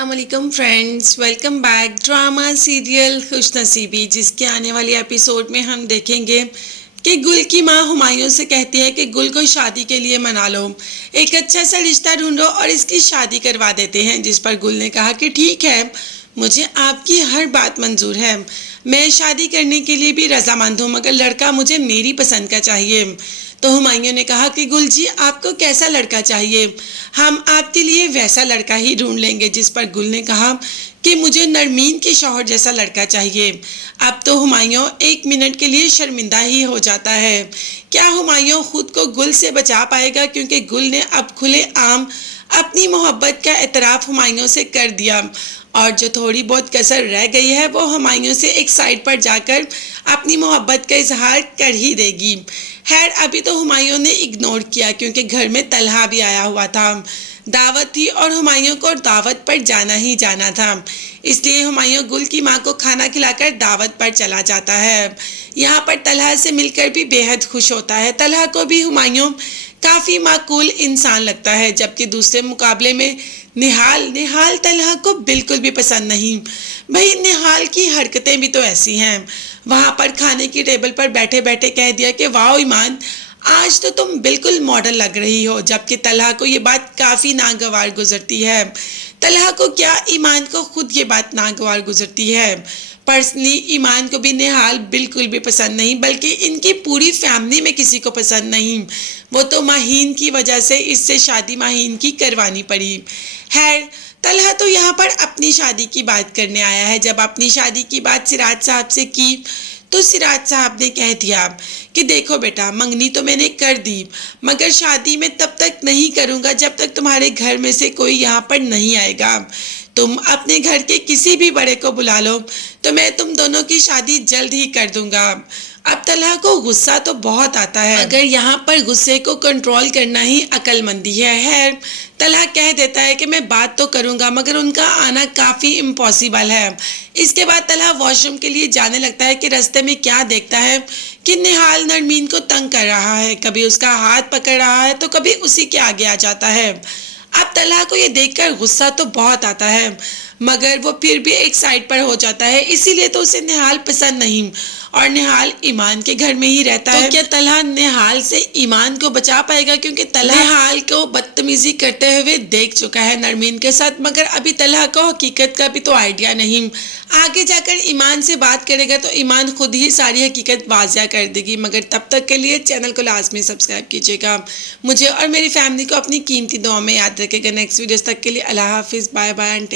अस्सलाम वालेकुम friends, welcome back. Drama serial खुश नसीबी, जिसके आने वाली एपिसोड में हम देखेंगे कि गुल की माँ हुमायूं से कहती है कि गुल को शादी के लिए मना लो, एक अच्छा सा रिश्ता ढूंढो और इसकी शादी करवा देते हैं। जिस पर गुल ने कहा कि ठीक है, मुझे आपकी हर बात मंजूर है, मैं शादी करने के लिए भी रजामंद हूँ, मगर लड़का मुझे मेरी पसंद का चाहिए। तो हुमायूं ने कहा कि गुल जी, आपको कैसा लड़का चाहिए, हम आपके लिए वैसा लड़का ही ढूंढ लेंगे। जिस पर गुल ने कहा कि मुझे नरमीन के शौहर जैसा लड़का चाहिए। अब तो हुमायूं एक मिनट के लिए शर्मिंदा ही हो जाता है। क्या हुमायूं खुद को गुल से बचा पाएगा, क्योंकि गुल ने अब खुले आम अपनी मोहब्बत का एतराफ़ हुमायूं से कर दिया और जो थोड़ी बहुत कसर रह गई है वो हुमायूं से एक साइड पर जाकर अपनी मोहब्बत का इजहार कर ही देगी। खैर, अभी तो हुमायूं ने इग्नोर किया क्योंकि घर में तलहा भी आया हुआ था, दावत थी और हुमायूं को दावत पर जाना ही जाना था। इसलिए हुमायूं गुल की माँ को खाना खिलाकर दावत पर चला जाता है। यहाँ पर तलहा से मिलकर भी बेहद खुश होता है। तलहा को भी हुमायूं काफ़ी माकूल इंसान लगता है, जबकि दूसरे मुकाबले में निहाल तलहा को बिल्कुल भी पसंद नहीं। भाई, निहाल की हरकतें भी तो ऐसी हैं। वहाँ पर खाने की टेबल पर बैठे बैठे कह दिया कि वाह ईमान, आज तो तुम बिल्कुल मॉडल लग रही हो, जबकि तलहा को ये बात काफ़ी नागवार गुजरती है। तलहा को क्या, ईमान को खुद ये बात नागवार गुजरती है। पर्सनली ईमान को भी निहाल बिल्कुल भी पसंद नहीं, बल्कि इनकी पूरी फैमिली में किसी को पसंद नहीं। वो तो माहीन की वजह से इससे शादी माहीन की करवानी पड़ी। खैर, तलहा तो यहाँ पर अपनी शादी की बात करने आया है। जब अपनी शादी की बात सिराज साहब से की तो सिराज साहब ने कह दिया कि देखो बेटा, मंगनी तो मैंने कर दी, मगर शादी में तब तक नहीं करूँगा जब तक तुम्हारे घर में से कोई यहाँ पर नहीं आएगा। तुम अपने घर के किसी भी बड़े को बुला लो तो मैं तुम दोनों की शादी जल्द ही कर दूंगा। अब तलहा को गुस्सा तो बहुत आता है, अगर यहाँ पर गुस्से को कंट्रोल करना ही अक्लमंदी है। तलहा कह देता है कि मैं बात तो करूँगा, मगर उनका आना काफ़ी इम्पॉसिबल है। इसके बाद तलहा वॉशरूम के लिए जाने लगता है कि रास्ते में क्या देखता है कि निहाल नरमीन को तंग कर रहा है, कभी उसका हाथ पकड़ रहा है तो कभी उसी के आगे आ जाता है। अब तलहा को ये देखकर गुस्सा तो बहुत आता है, मगर वो फिर भी एक साइड पर हो जाता है। इसीलिए तो उसे निहाल पसंद नहीं और निहाल ईमान के घर में ही रहता है। तो क्या तलहा निहाल से ईमान को बचा पाएगा, क्योंकि तलहा निहाल को बदतमीजी करते हुए देख चुका है नरमीन के साथ, मगर अभी तलहा को हकीकत का भी तो आइडिया नहीं। आगे जाकर ईमान से बात करेगा तो ईमान खुद ही सारी हकीकत वाज़िया कर देगी। मगर तब तक के लिए चैनल को लाजमी सब्सक्राइब कीजिएगा। मुझे और मेरी फैमिली को अपनी कीमती दुआ में याद रखेगा। नेक्स्ट वीडियोस तक के लिए अल्लाह हाफिज़, बाय बाय एंड